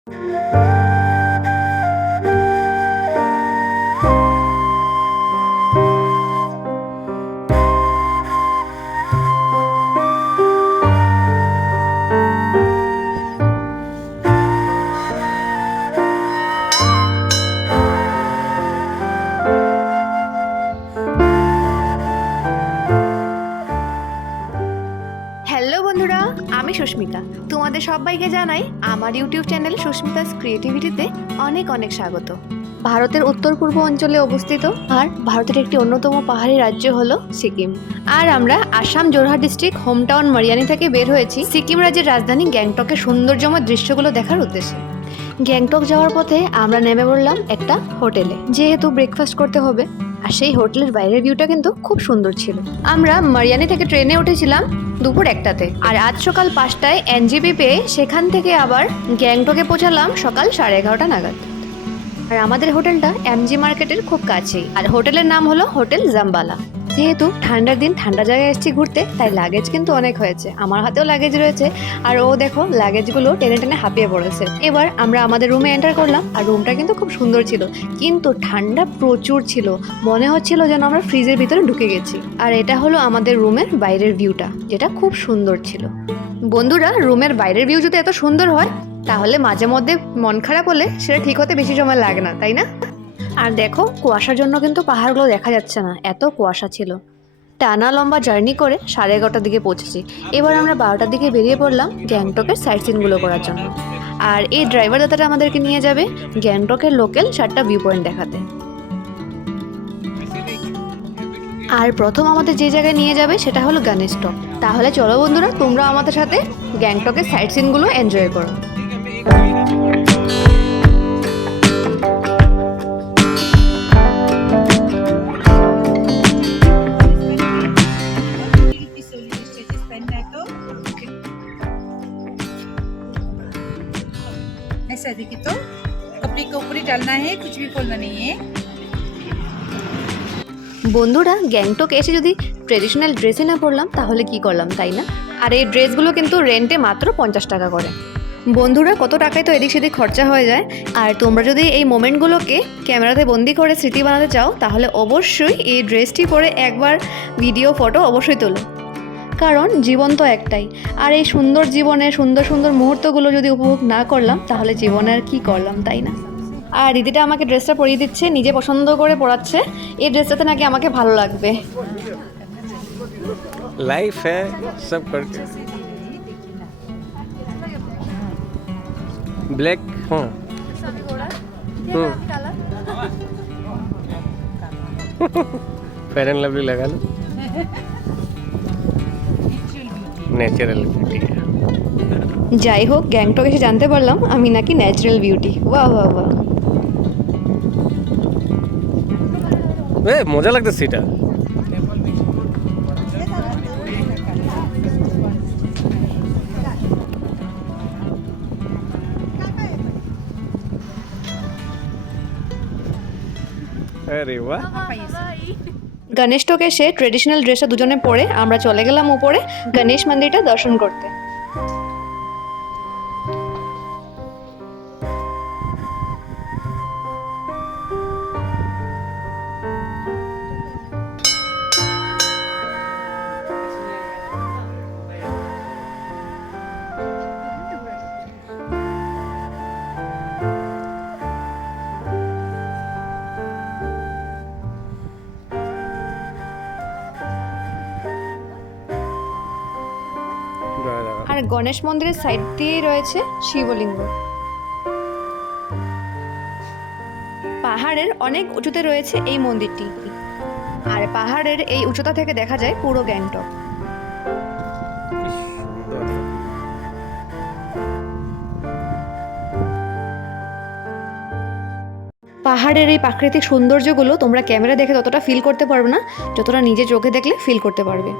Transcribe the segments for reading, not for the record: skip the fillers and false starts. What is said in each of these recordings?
Hello বন্ধুরা, আমি সুস্মিতা। তোমাদের সবাইকে জানাই আমার ইউটিউব চ্যানেল সুস্মিতাস ক্রিয়েটিভিটিতে অনেক অনেক স্বাগত। ভারতের উত্তর পূর্ব অঞ্চলে অবস্থিত আর ভারতের একটি অন্যতম পাহাড়ি রাজ্য হলো সিকিম। আর আমরা আসাম জোরহাট ডিস্ট্রিক্ট হোমটাউন মারিয়ানি থেকে বের হয়েছি সিকিম রাজ্যের রাজধানী গ্যাংটকের সৌন্দর্যময় দৃশ্যগুলো দেখার উদ্দেশ্যে। গ্যাংটক যাওয়ার পথে আমরা নেমে পড়লাম একটা হোটেলে, যেহেতু ব্রেকফাস্ট করতে হবে। আর সেই হোটেলের বাইরের ভিউটা কিন্তু খুব সুন্দর ছিল। আমরা মারিয়ানি থেকে ট্রেনে উঠেছিলাম দুপুর 1টাতে, আর আজ সকাল 5টায় এনজিপি পেয়ে সেখান থেকে আবার গ্যাংটকে পৌঁছালাম সকাল 11:30 নাগাদ। আর আমাদের হোটেলটা এমজি মার্কেটের খুব কাছেই, আর হোটেলের নাম হলো হোটেল জাম্বালা। যেহেতু ঠান্ডার দিন ঠান্ডা জায়গায় এসেছি ঘুরতে, তাই লাগেজ কিন্তু অনেক হয়েছে। আমার হাতেও লাগেজ রয়েছে, আর ও দেখো লাগেজগুলো টেনে টেনে হাঁপিয়ে পড়েছে। এবার আমরা আমাদের রুমে এন্টার করলাম, আর রুমটা কিন্তু খুব সুন্দর ছিল, কিন্তু ঠান্ডা প্রচুর ছিল। মনে হচ্ছিল যেন আমরা ফ্রিজের ভিতরে ঢুকে গেছি। আর এটা হলো আমাদের রুমের বাইরের ভিউটা, যেটা খুব সুন্দর ছিল। বন্ধুরা, রুমের বাইরের ভিউ যদি এত সুন্দর হয়, তাহলে মাঝে মধ্যে মন খারাপ হলে সেটা ঠিক হতে বেশি সময় লাগে না, তাই না? আর দেখো, কুয়াশার জন্য কিন্তু পাহাড়গুলো দেখা যাচ্ছে না, এত কুয়াশা ছিল। টানা লম্বা জার্নি করে 11:30টার দিকে পৌঁছেছি। এবার আমরা 12টার দিকে বেরিয়ে পড়লাম গ্যাংটকের সাইট সিনগুলো করার জন্য। আর এই ড্রাইভার দাদাটা আমাদেরকে নিয়ে যাবে গ্যাংটকের লোকাল 4টা ভিউ পয়েন্ট দেখাতে। আর প্রথম আমাদের যে জায়গায় নিয়ে যাবে সেটা হলো গণেশ টক। তাহলে চলো বন্ধুরা, তোমরা আমাদের সাথে গ্যাংটকের সাইট সিনগুলো এনজয় করো। ऐसा देखिए तो कपड़े के ऊपर ही डालना है, कुछ भी खोलना नहीं है। বন্ধুরা, গ্যাংটক এসে যদি ট্রেডিশনাল ড্রেসে না পরলাম তাহলে কি করলাম, তাই না? আর এই ড্রেসগুলো কিন্তু রেন্টে মাত্র 50 টাকা করে। বন্ধুরা, কত টাকায় তো এদিক সেদিক খরচা হয়ে যায়। আর তোমরা যদি এই মোমেন্টগুলোকে ক্যামেরাতে বন্দি করে স্মৃতি বানাতে চাও, তাহলে অবশ্যই এই ড্রেসটি পরে একবার ভিডিও ফটো অবশ্যই তোলো, কারণ জীবন তো একটাই। আর এই সুন্দর জীবনে সুন্দর সুন্দর মুহূর্তগুলো যদি উপভোগ না করলাম, তাহলে জীবনে আর কি করলাম, তাই না? আর দিদিটা আমাকে ড্রেসটা পরিয়ে দিচ্ছে, নিজে পছন্দ করে পরাচ্ছে। এই ড্রেসটাতে নাকি আমাকে ভালো লাগবে। लाइफ है सब करके ब्लैक। हाँ फेयर एंड लवली लगा लो, नेचुरल ब्यूटी है। যাই হোক, গ্যাংটক এসে জানতে পারলাম আমি নাকি ন্যাচারাল বিউটি। বাহ বাহ বাহ। মজা লাগতেছে এটা। আরে বাহ। গণেশ টক এসে ট্রেডিশনাল ড্রেসটা দুজনে পরে আমরা চলে গেলাম উপরে গণেশ মন্দিরটা দর্শন করতে। আর গণেশ মন্দিরের সাইড দিয়েই রয়েছে শিবলিঙ্গ। পাহাড়ের অনেক উঁচুতে রয়েছে এই মন্দিরটি, আর পাহাড়ের এই উচ্চতা থেকে দেখা যায় পুরো গ্যাংটক। পাহাড়ের এই প্রাকৃতিক সৌন্দর্যগুলো তোমরা ক্যামেরা দেখে ততটা ফিল করতে পারবে না, যতটা নিজে চোখে দেখলে ফিল করতে পারবে।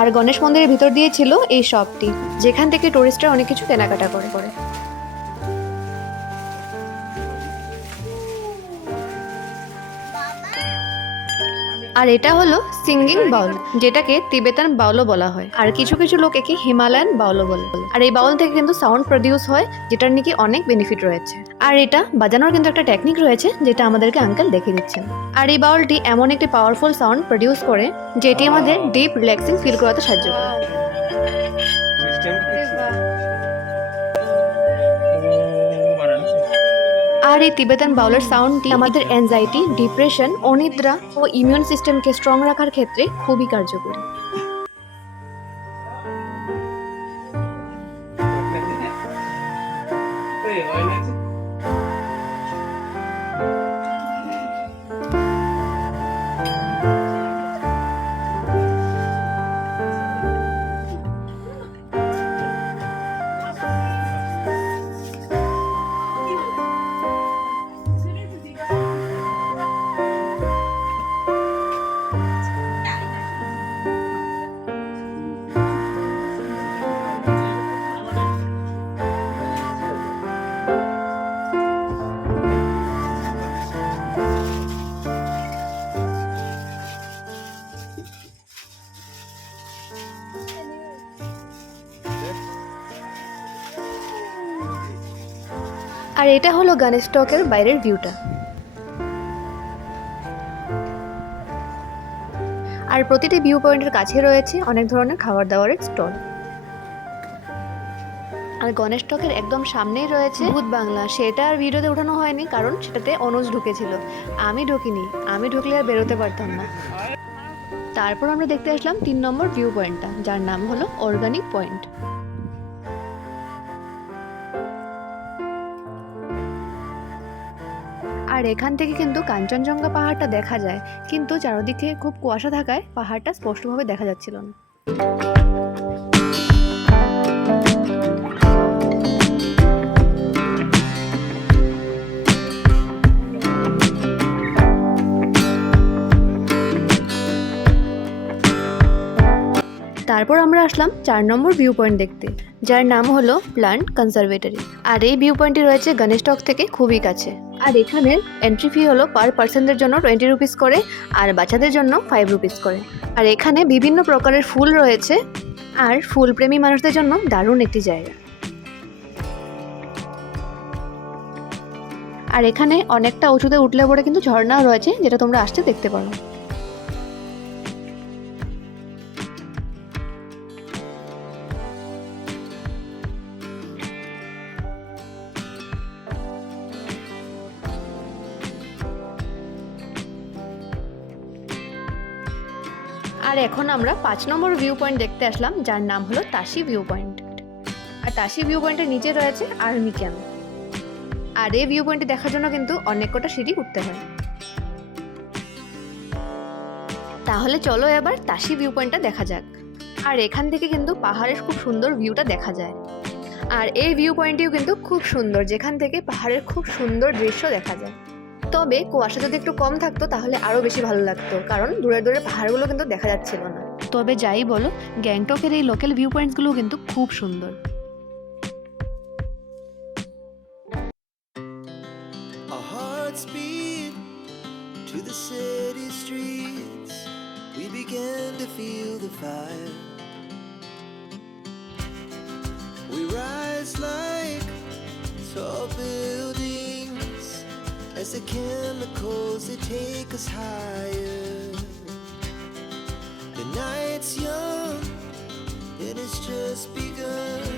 আর গণেশ মন্দিরের ভিতর দিয়ে ছিল এই শপটি, যেখান থেকে টুরিস্টরা অনেক কিছু কেনাকাটা করে। আর এটা হলো সিঙ্গিং বাউল, যেটাকে তিবেতান বাউলও বলা হয়, আর কিছু কিছু লোক একে হিমালয়ান বাউলও বলে। আর এই বাউল থেকে কিন্তু সাউন্ড প্রডিউস হয়, যেটার নাকি অনেক বেনিফিট রয়েছে। আর এটা বাজানোর কিন্তু একটা টেকনিক রয়েছে, যেটা আমাদেরকে আঙ্কেল দেখিয়ে দিচ্ছেন। আর এই বাউলটি এমন একটি পাওয়ারফুল সাউন্ড প্রডিউস করে, যেটি আমাদের ডিপ রিল্যাক্সিং ফিল করাতে সাহায্য করে। আর এই তিবেতান বাউলের সাউন্ডটি আমাদের অ্যাংজাইটি, ডিপ্রেশন, অনিদ্রা ও ইমিউন সিস্টেমকে স্ট্রং রাখার ক্ষেত্রে খুবই কার্যকরী। আর এটা হলো গণেশ টকের বাইরের ভিউটা। আর প্রতিটি ভিউ পয়েন্টের কাছে রয়েছে অনেক ধরনের খাবার দাবারের স্টল। আর গণেশ টকের একদম সামনেই রয়েছে ভূত বাংলা। সেটা আর ভিডিওতে ওঠানো হয়নি, কারণ সেটাতে অনুজ ঢুকেছিল, আমি ঢুকিনি। আমি ঢুকলে আর বেরোতে পারতাম না। তারপর আমরা দেখতে আসলাম 3 নম্বর ভিউ পয়েন্টটা, যার নাম হলো অর্গানিক পয়েন্ট। আর এখান থেকে কিন্তু কাঞ্চনজঙ্ঘা পাহাড়টা দেখা যায়, কিন্তু চারদিকে খুব কুয়াশা থাকায় পাহাড়টা স্পষ্টভাবে দেখা যাচ্ছিল না। তারপর আমরা আসলাম 4 নম্বর ভিউ পয়েন্ট দেখতে, যার নাম হলো প্লান্ট কনজারভেটরি। আর এই ভিউ পয়েন্টটি রয়েছে গণেশ টক থেকে খুবই কাছে। আর এখানের এন্ট্রি ফি হলো পার পার্সনদের জন্য 20 রুপিস করে, আর বাচ্চাদের জন্য 5 রুপিস করে। আর এখানে বিভিন্ন প্রকারের ফুল রয়েছে, আর ফুলপ্রেমী মানুষদের জন্য দারুণ একটি জায়গা। আর এখানে অনেকটা উঁচুতে উঠলে পরে কিন্তু ঝর্ণাও রয়েছে, যেটা তোমরা আসতে দেখতে পারো। আর এখন আমরা 5 নম্বর ভিউ পয়েন্ট দেখতে আসলাম, যার নাম হলো তাশি ভিউ পয়েন্ট। আর তাশি ভিউ পয়েন্টের নিচে রয়েছে আর্মি ক্যাম্প। আর এই ভিউ পয়েন্টটি দেখার জন্য কিন্তু অনেক কটা সিঁড়ি উঠতে হয়। তাহলে চলো এবার তাশি ভিউ পয়েন্টটা দেখা যাক। আর এখান থেকে কিন্তু পাহাড়ের খুব সুন্দর ভিউটা দেখা যায়। আর এই ভিউ পয়েন্টটিও কিন্তু খুব সুন্দর, যেখান থেকে পাহাড়ের খুব সুন্দর দৃশ্য দেখা যায়। তবে কুয়াশা যদি একটু কম থাকতো তাহলে আরও বেশি ভালো লাগতো, কারণ দূরে দূরে পাহাড়গুলো কিন্তু দেখা যাচ্ছিল না। তবে যাই বলো, গ্যাংটকের এই লোকাল ভিউ পয়েন্টসগুলো কিন্তু খুব সুন্দর। Our hearts beat to the city streets. We began to feel the fire. We rise like tall buildings as the chemicals they take us higher. The night's young and it's just begun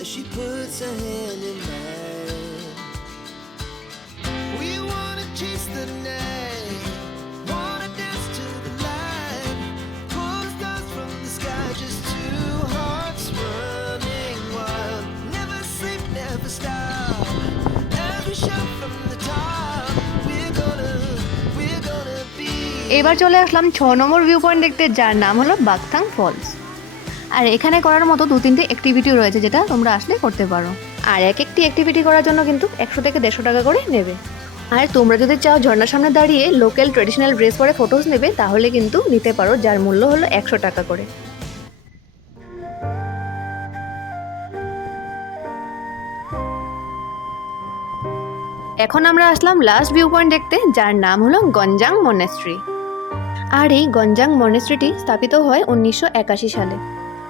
as she puts her hand in mine. We wanna chase the night, wanna dance to the light, pull the stars from the sky, just two hearts running wild. Never sleep, never stop, as we shout from the top. We're gonna be. এবার চলে আসলাম 6 নম্বর view point দেখতে, যার নাম হলো বাকথাং false. আর এখানে করার মতো 2-3টে activity রয়েছে, যেটা তোমরা আসলে করতে পারো। আর এক একটি অ্যাক্টিভিটি করার জন্য কিন্তু 100 থেকে 150 টাকা করে নেবে। আর তোমরা যদি চাও ঝর্ণার সামনে দাঁড়িয়ে লোকাল ট্রেডিশনাল ড্রেস পরে ফটোস নেবে, তাহলে কিন্তু নিতে পারো, যার মূল্য হলো 100 টাকা করে। এখন আমরা আসলাম লাস্ট ভিউ পয়েন্ট দেখতে, যার নাম হলো গঞ্জাং মনেস্ট্রি। আর এই গঞ্জাং মনেস্ট্রিটি স্থাপিত হয় 1981 সালে।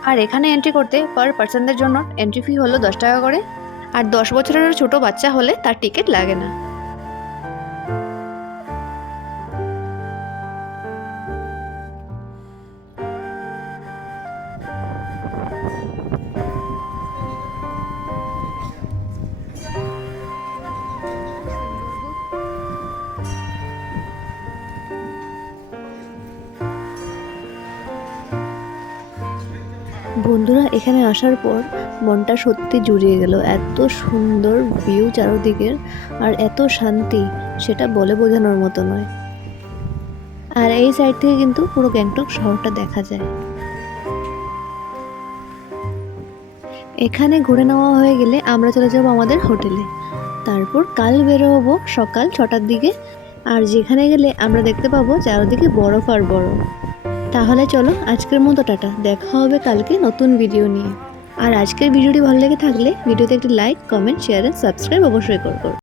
আর এখানে এন্ট্রি করতে পার পার্সনদের জন্য এন্ট্রি ফি হলো 10 টাকা করে, আর 10 বছরের ছোট বাচ্চা হলে তার টিকিট লাগে না। বন্ধুরা, এখানে আসার পর মনটা সত্যি জুড়িয়ে গেল। এত সুন্দর ভিউ চারদিকের, আর এত শান্তি, সেটা বলে বোঝানোর মতো নয়। আর এই সাইড থেকে কিন্তু পুরো গ্যাংটক শহরটা দেখা যায়। এখানে ঘুরে নেওয়া হয়ে গেলে আমরা চলে যাব আমাদের হোটেলে। তারপর কাল বেরো হবো সকাল 6টার দিকে, আর যেখানে গেলে আমরা দেখতে পাবো চারদিকে বরফ আর বরফ। তাহলে চলো, আজকের মতো টাটা, দেখা হবে কালকে নতুন ভিডিও নিয়ে। আর আজকের ভিডিওটি ভালো লেগে থাকলে ভিডিওতে একটি like, comment, share and subscribe অবশ্যই করো।